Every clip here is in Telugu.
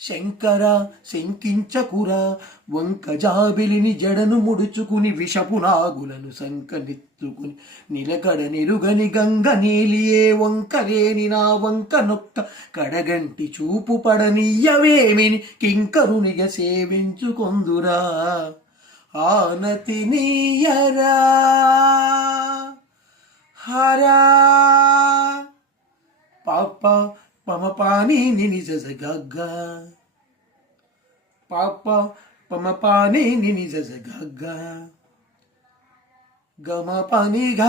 శంకర శంకించకురా వంక జాబిలిని జడను ముడుచుకుని విషపు నాగులను సంకనెత్తుకుని నిలకడ నిరుగని గంగ నీలియే వంకలేని నా వంక నొక్క కడగంటి చూపు పడనీయవేమిని కింకరునిగ సేవించుకొందురా ఆనతి నీయరా హరా పాప పమ పాని నిజ గగ్గ పాప పమ పాని నిజ గగ్గ గమ పని ఘ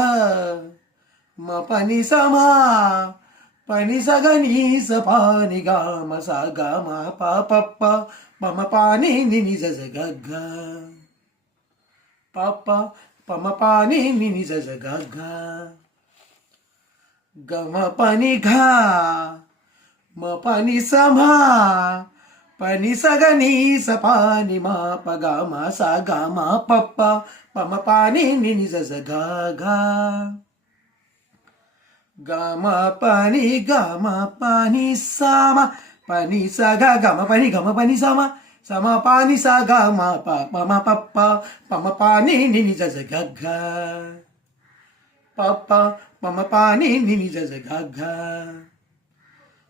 మ పని సమా పని సగని స పాని గమ స గమ పాప పమ పాని నిజ గగ్గ పాప పమ పాని నిజ గగ్గ గమ పని ఘ మ పని సమా పని సగని స పాని మా ప గ మ స గ మ ప ప ప మ పాని ని స స గ గ గ మ పని గ మ పని సమ పని స గ గ మ పని సమ సమ పాని స గ మ ప ప మ ప ప ప మ పాని ని స స గ గ ప ప ప మ పాని ని స స గ గ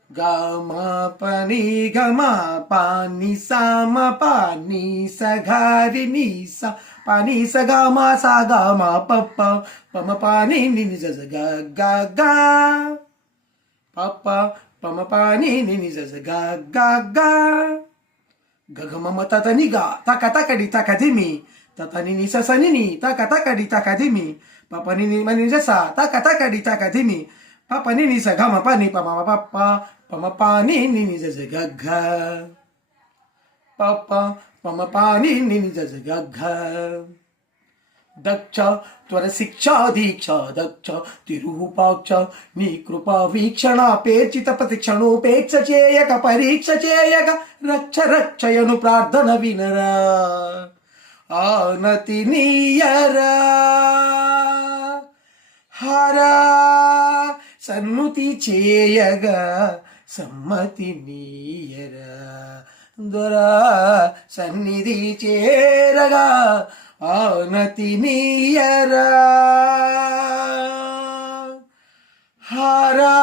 గ మ పని గ మ పాని స మ పాని స గ రి ని స పాని స గ మ స గ మ ప ప ప మ పాని ని స స గ గ గ ప ప ప మ పాని ని స స గ గ గ గ గ మ మ త త ని గ త క త క డి త క ది మీ త త ని ని స స ని ని త క త క డి త క ది మీ ప ప ని ని మ ని స త క త క డి త క ది మీ ప ప ని ని స గ మ ప ని ప మ మ ప ప ప మ ప ని ని స స గ గ ప ప ప మ ప ని ని స స గ గ దక్ష త్వర శిక్షా దీక్ష దక్ష తిరుపాక్ష నీ కృపా వీక్షణ పేర్చిత ప్రతిక్షణోపేక్ష చేయక పరీక్ష చేయక రక్ష రక్షయను ప్రార్థన వినరా ఆనతి నీయరా హరా సన్నుతి చేయగా సమ్మతి నీయరా దొరా సన్నిధి చేరగా ఆనతి నీయరా హరా